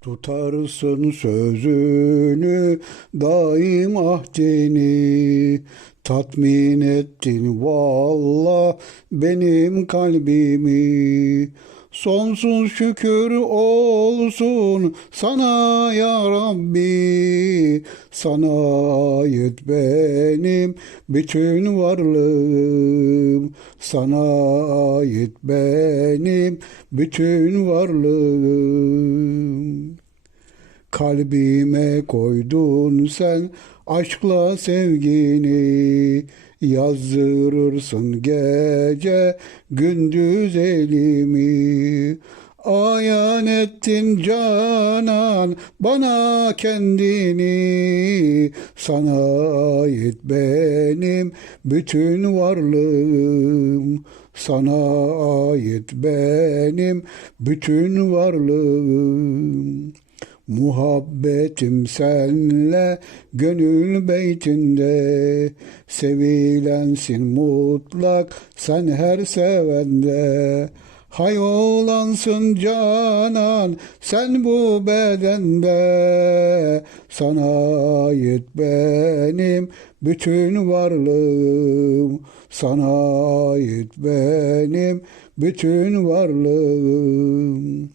Tutarsın sözünü, daim ahdini, tatmin ettin valla benim kalbimi. Sonsuz şükür olsun sana ya Rabbi, sana ait benim bütün varlığım, sana ait benim bütün varlığım. Kalbime koydun sen. Aşkla sevgini Yazdırırsın gece gündüz elimi. Ayan ettin canan bana kendini. Sana ait benim bütün varlığım. Sana ait benim bütün varlığım Muhabbetim senle gönül beytinde. Sevilensin mutlak sen her sevende. Hay olansın canan sen bu bedende. Sana ait benim bütün varlığım. Sana ait benim bütün varlığım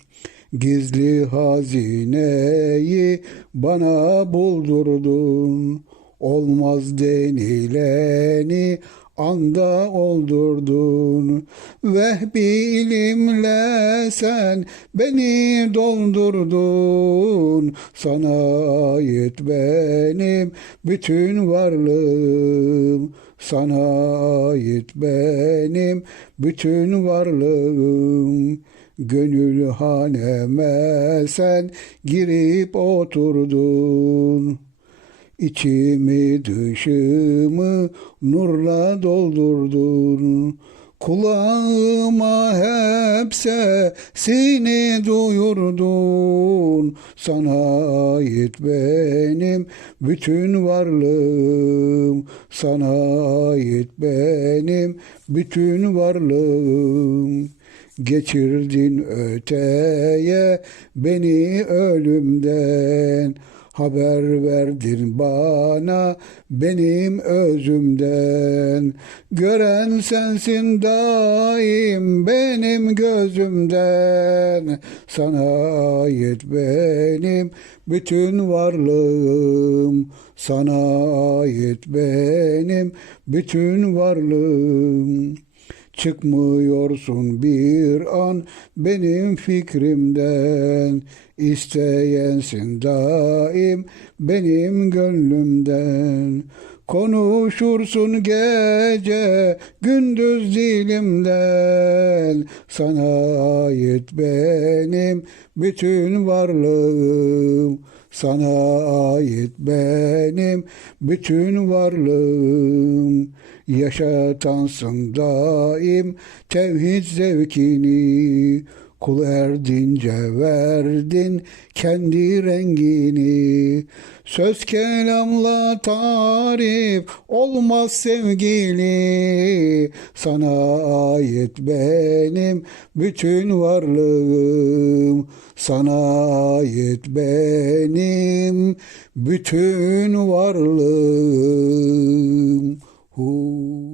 Gizli hazineyi bana buldurdun. Olmaz denileni anda oldurdun. Vehbi ilimle sen beni doldurdun. Sana ait benim bütün varlığım. Sana ait benim bütün varlığım. Gönül haneme sen girip oturdun. İçimi dışımı nurla doldurdun. Kulağıma hep sesini duyurdun. Sana ait benim bütün varlığım. Sana ait benim bütün varlığım. Geçirdin öteye beni ölümden Haber verdin. Bana benim özümden Gören sensin daim benim gözümden. Sana ait benim bütün varlığım. Sana ait benim bütün varlığım Çıkmıyorsun bir an. Benim fikrimden İsteyensin daim. Benim gönlümden Konuşursun gece gündüz dilimden. Sana ait benim bütün varlığım. Sana ait benim bütün varlığım Yaşatansın daim tevhid zevkini. Kul erdince verdin kendi rengini. Söz kelamla tarif olmaz sevgili Sana ait benim bütün varlığım. Sana ait benim bütün varlığım who